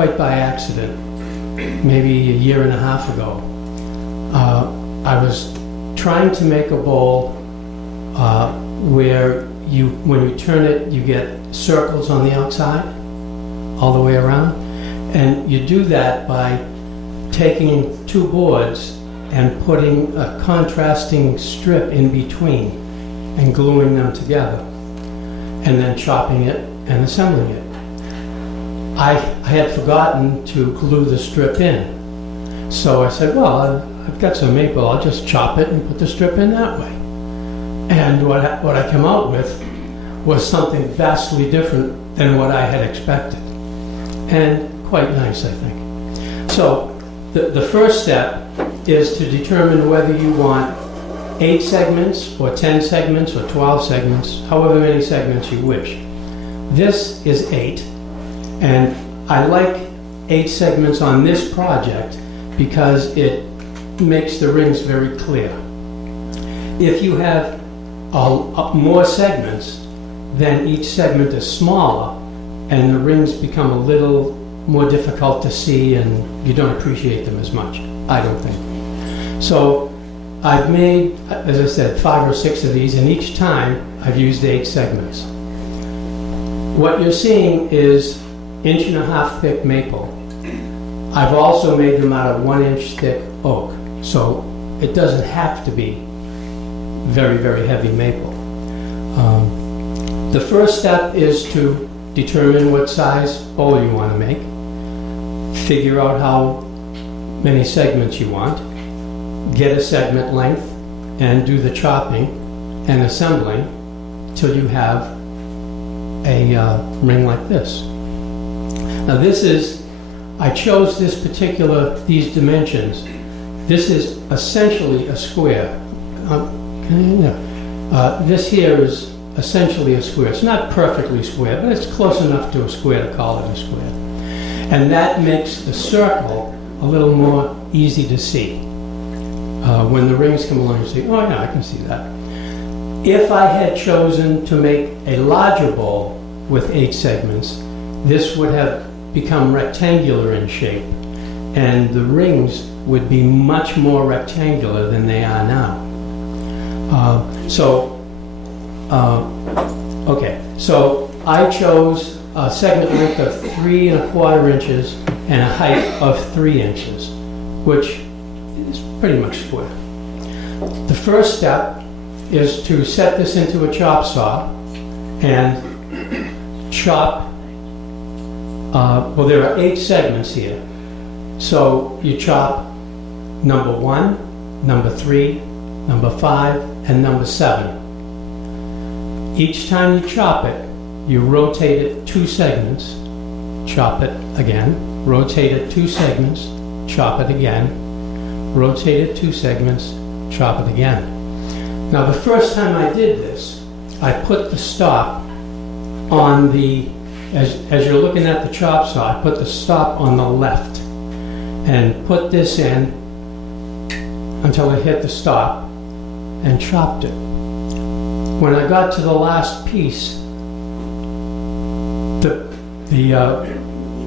quite by accident, maybe a year and a half ago. I was trying to make a bowl where when you turn it, you get circles on the outside, all the way around. And you do that by taking two boards and putting a contrasting strip in between and gluing them together, and then chopping it and assembling it. I had forgotten to glue the strip in. So I said, well, I've got some maple, I'll just chop it and put the strip in that way. And what I came out with was something vastly different than what I had expected. And quite nice, I think. So the first step is to determine whether you want 8 segments or 10 segments or 12 segments, however many segments you wish. This is 8, and I like 8 segments on this project because it makes the rings very clear. If you have more segments, then each segment is smaller and the rings become a little more difficult to see and you don't appreciate them as much, I don't think. So I've made, as I said, 5 or 6 of these, and each time I've used 8 segments. What you're seeing is 1.5 inch thick maple. I've also made them out of 1 inch thick oak, so it doesn't have to be very, very heavy maple. The first step is to determine what size bowl you want to make, figure out how many segments you want, get a segment length, and do the chopping and assembling till you have a ring like this. Now I chose these dimensions. This is essentially a square. This here is essentially a square. It's not perfectly square, but it's close enough to a square to call it a square. And that makes the circle a little more easy to see. When the rings come along, you say, oh yeah, I can see that. If I had chosen to make a larger bowl with 8 segments, this would have become rectangular in shape, and the rings would be much more rectangular than they are now. So I chose a segment length of 3¼ inches and a height of 3 inches, which is pretty much square. The first step is to set this into a chop saw and chop. Well, there are 8 segments here, so you chop number 1, number 3, number 5, and number 7. Each time you chop it, you rotate it 2 segments, chop it again, rotate it 2 segments, chop it again, rotate it 2 segments, chop it again. Now the first time I did this, I put the stop on as you're looking at the chop saw, I put the stop on the left and put this in until it hit the stop and chopped it. When I got to the last piece,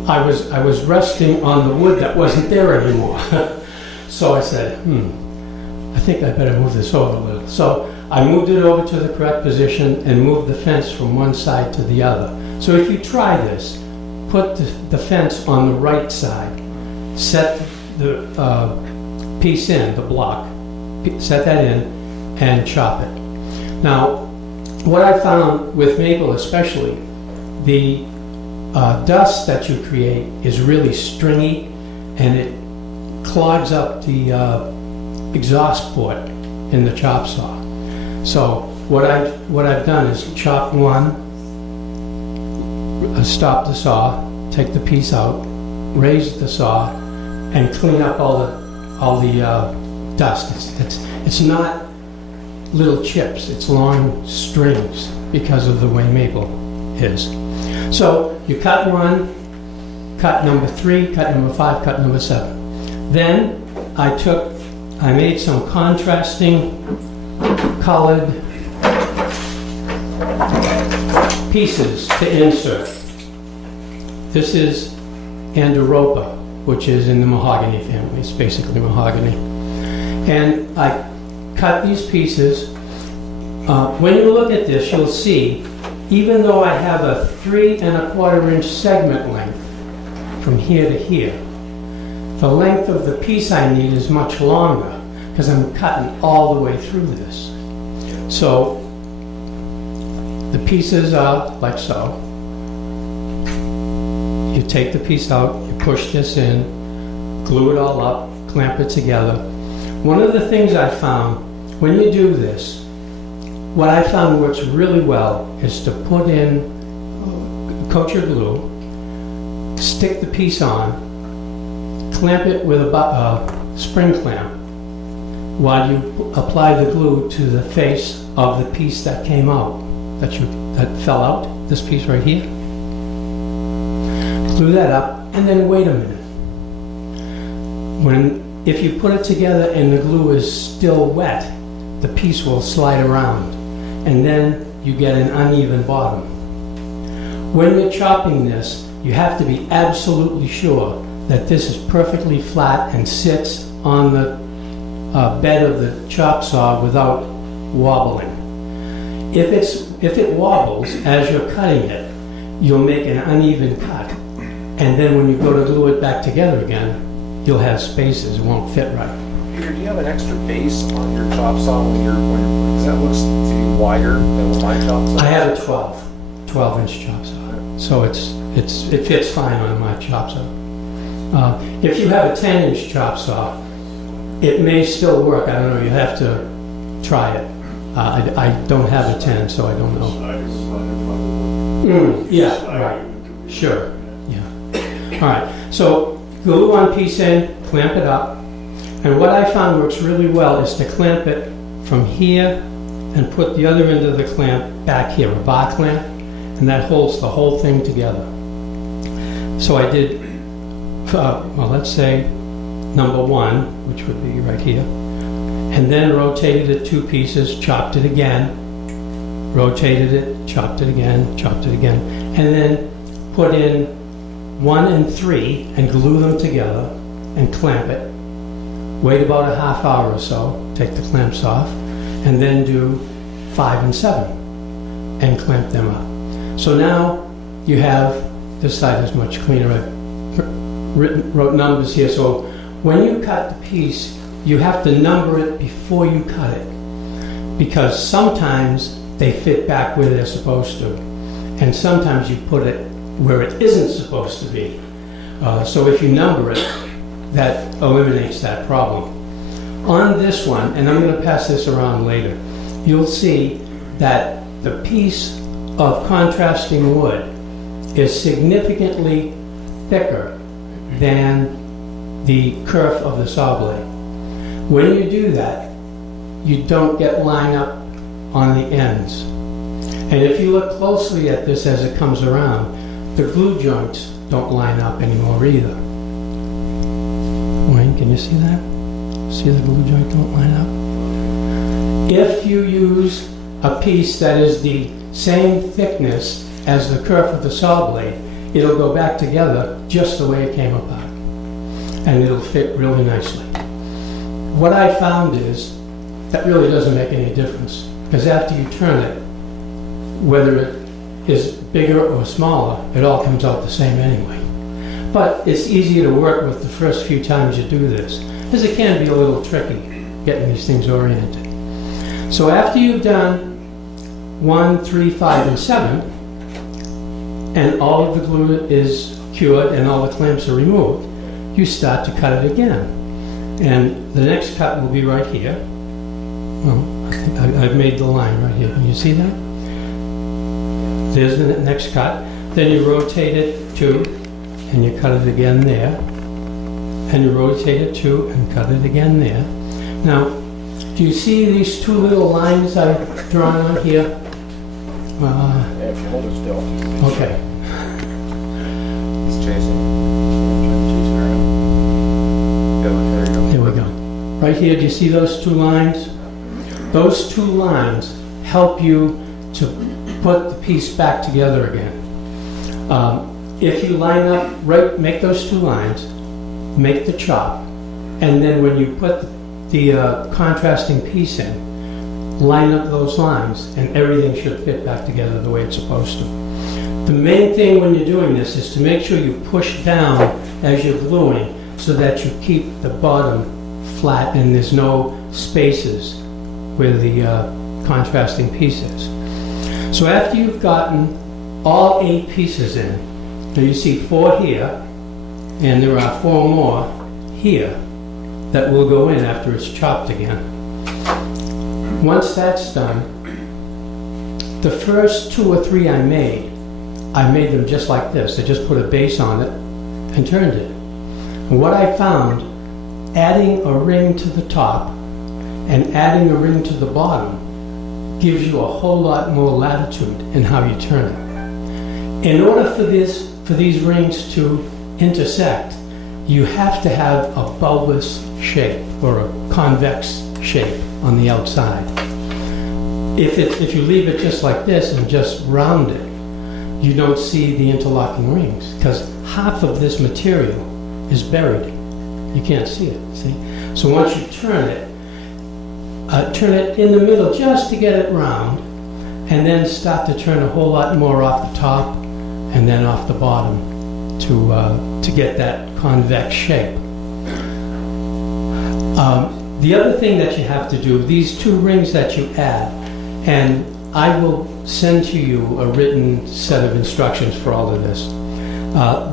I was resting on the wood that wasn't there anymore. So I said, I think I better move this over a little. So I moved it over to the correct position and moved the fence from one side to the other. So if you try this, put the fence on the right side, set the piece in, the block, set that in, and chop it. Now, what I found with maple especially, the dust that you create is really stringy, and it clogs up the exhaust port in the chop saw. So what I've done is chop one, stop the saw, take the piece out, raise the saw, and clean up all the dust. It's not little chips, it's long strings because of the way maple is. So you cut one, cut number 3, cut number 5, cut number 7. Then I made some contrasting colored pieces to insert. This is and Europa, which is in the mahogany family. It's basically mahogany. And I cut these pieces. When you look at this, you'll see, even though I have a 3 1/4 inch segment length from here to here, the length of the piece I need is much longer because I'm cutting all the way through this. So the pieces are like so. You take the piece out, you push this in, glue it all up, clamp it together. One of the things I found when you do this, what I found works really well is to put in, coat your glue, stick the piece on, clamp it with a spring clamp while you apply the glue to the face of the piece that came out, that fell out, this piece right here. Glue that up, and then wait a minute. If you put it together and the glue is still wet, the piece will slide around, and then you get an uneven bottom. When you're chopping this, you have to be absolutely sure that this is perfectly flat and sits on the bed of the chop saw without wobbling. If it wobbles as you're cutting it, you'll make an uneven cut. And then when you go to glue it back together again, you'll have spaces, it won't fit right. Peter, do you have an extra base on your chop saw because that looks to be wider than what my chop saw? I have a 12 inch chop saw. So it fits fine on my chop saw. If you have a 10 inch chop saw, it may still work. I don't know, you have to try it. I don't have a 10, so I don't know. Yeah, right, sure. All right, so glue one piece in, clamp it up, and what I found works really well is to clamp it from here and put the other end of the clamp back here, a bar clamp, and that holds the whole thing together. So I did, well, let's say number 1, which would be right here, and then rotated it 2 pieces, chopped it again, rotated it, chopped it again, and then put in 1 and 3 and glue them together and clamp it. Wait about a half hour or so, take the clamps off, and then do 5 and 7 and clamp them up. So now you have, this side is much cleaner. I wrote numbers here, so when you cut the piece, you have to number it before you cut it, because sometimes they fit back where they're supposed to, and sometimes you put it where it isn't supposed to be. So if you number it, that eliminates that problem. On this one, and I'm going to pass this around later, you'll see that the piece of contrasting wood is significantly thicker than the kerf of the saw blade. When you do that, you don't get line up on the ends. And if you look closely at this as it comes around, the glue joints don't line up anymore either. Wayne, can you see that? See the glue joint don't line up? If you use a piece that is the same thickness as the kerf of the saw blade, it'll go back together just the way it came apart. And it'll fit really nicely. What I found is that really doesn't make any difference, because after you turn it, whether it is bigger or smaller, it all comes out the same anyway. But it's easier to work with the first few times you do this, because it can be a little tricky getting these things oriented. So after you've done 1, 3, 5, and 7, and all of the glue is cured and all the clamps are removed, you start to cut it again. And the next cut will be right here. Well, I think I've made the line right here. Can you see that? There's the next cut. Then you rotate it 2, and you cut it again there. And you rotate it 2 and cut it again there. Now, do you see these 2 little lines I've drawn on here? Yeah, if you hold it still. Okay. He's chasing. There you go. There we go. Right here, do you see those 2 lines? Those 2 lines help you to put the piece back together again. if you line up, right, make those two lines, make the chop, and then when you put the contrasting piece in, line up those lines, and everything should fit back together the way it's supposed to. The main thing when you're doing this is to make sure you push down as you're gluing so that you keep the bottom flat and there's no spaces where the contrasting piece is. So after you've gotten all 8 pieces in, now you see 4 here, and there are 4 more here that will go in after it's chopped again. Once that's done, the first 2 or 3 I made them just like this. I just put a base on it and turned it. And what I found, adding a ring to the top and adding a ring to the bottom gives you a whole lot more latitude in how you turn it. In order for these rings to intersect, you have to have a bulbous shape or a convex shape on the outside. If you leave it just like this and just round it, you don't see the interlocking rings because half of this material is buried. You can't see it, see? So once you turn it in the middle just to get it round, and then start to turn a whole lot more off the top and then off the bottom to get that convex shape. The other thing that you have to do, these 2 rings that you add, and I will send to you a written set of instructions for all of this.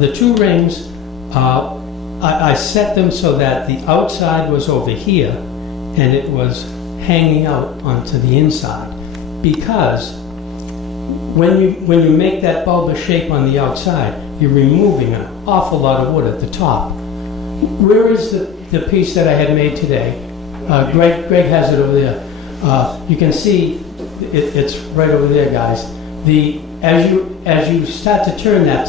The 2 rings, I set them so that the outside was over here and it was hanging out onto the inside, because when you make that bulbous shape on the outside, you're removing an awful lot of wood at the top. Where is the piece that I had made today? Greg has it over there. You can see it's right over there, guys. As you start to turn that to